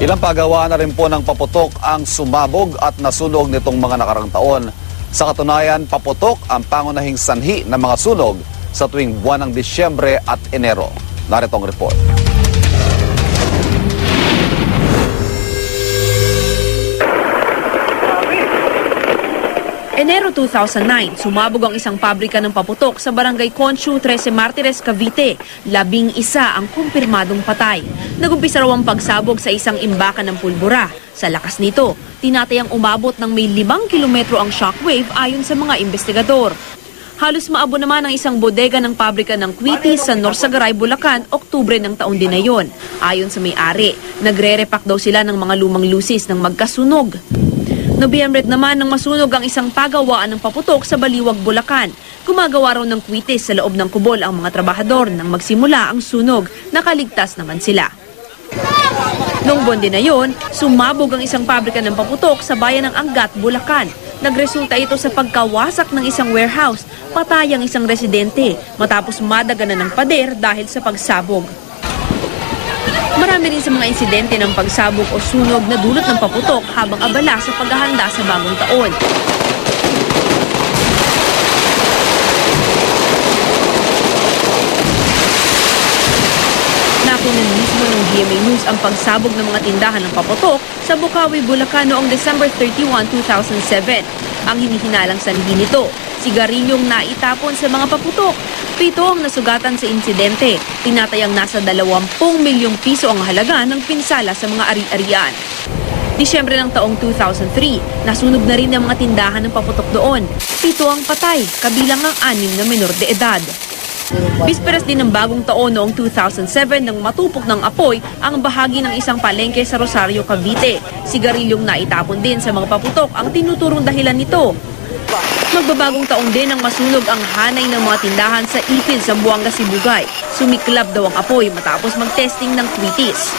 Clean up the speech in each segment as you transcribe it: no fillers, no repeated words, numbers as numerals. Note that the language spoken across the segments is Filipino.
Ilang pagawa na rin po ng paputok ang sumabog at nasunog nitong mga nakarang taon. Sa katunayan, paputok ang pangunahing sanhi ng mga sunog sa tuwing buwan ng Disyembre at Enero. Narito ang report. Enero 2009, sumabog ang isang pabrika ng paputok sa Barangay Conchu, 13 Martires, Cavite. 11 ang kumpirmadong patay. Nagumpisa raw ang pagsabog sa isang imbakan ng pulbura. Sa lakas nito, tinatayang umabot ng may 5 kilometro ang shockwave ayon sa mga investigador. Halos maabo naman ang isang bodega ng pabrika ng Quitis sa Norsagaray, Bulacan, Oktubre ng taon din na yon. Ayon sa may-ari, nagre-repack daw sila ng mga lumang lusis ng magkasunog. Nobyembre naman nang masunog ang isang pagawaan ng paputok sa Baliwag, Bulacan. Gumagawa raw ng Quitis sa loob ng kubol ang mga trabahador nang magsimula ang sunog. Nakaligtas naman sila. Noong buwan din na yon, sumabog ang isang pabrika ng paputok sa bayan ng Angat, Bulacan. Nagresulta ito sa pagkawasak ng isang warehouse, patay ang isang residente matapos madaganan ng pader dahil sa pagsabog. Marami rin sa mga insidente ng pagsabog o sunog na dulot ng paputok habang abala sa paghahanda sa bagong taon. Nakunan mismo ng GMA News ang pagsabog ng mga tindahan ng paputok sa Bukawi, Bulacan noong December 31, 2007. Ang hinihinalang sanhi nito, sigarilyong naitapon sa mga paputok. 7 ang nasugatan sa insidente. Tinatayang nasa 20 milyong piso ang halaga ng pinsala sa mga ari-arian. Disyembre ng taong 2003, nasunog na rin ang mga tindahan ng paputok doon. 7 ang patay, kabilang ang 6 na menor de edad. Bisperas din ng bagong taon noong 2007 nang matupok ng apoy ang bahagi ng isang palengke sa Rosario, Cavite. Sigarilyong naitapon din sa mga paputok ang tinuturong dahilan nito. Magbabagong taon din ang masunog ang hanay ng mga tindahan sa Ipil, Zamboanga, Sibugay. Sumiklab daw ang apoy matapos mag-testing ng Quitis.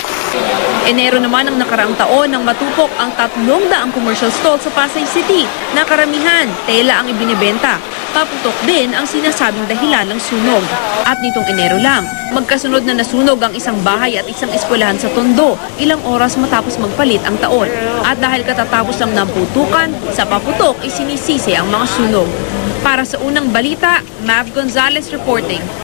Enero naman ng nakaraang taon nang matupok ang 300 commercial stall sa Pasay City na karamihan tela ang ibinebenta. Paputok din ang sinasabing dahilan ng sunog. At nitong Enero lang, magkasunod na nasunog ang isang bahay at isang eskwelahan sa Tondo, ilang oras matapos magpalit ang taon. At dahil katatapos lang ng putukan, sa paputok isinisisi ang mga sunog. Para sa unang balita, Mav Gonzalez reporting.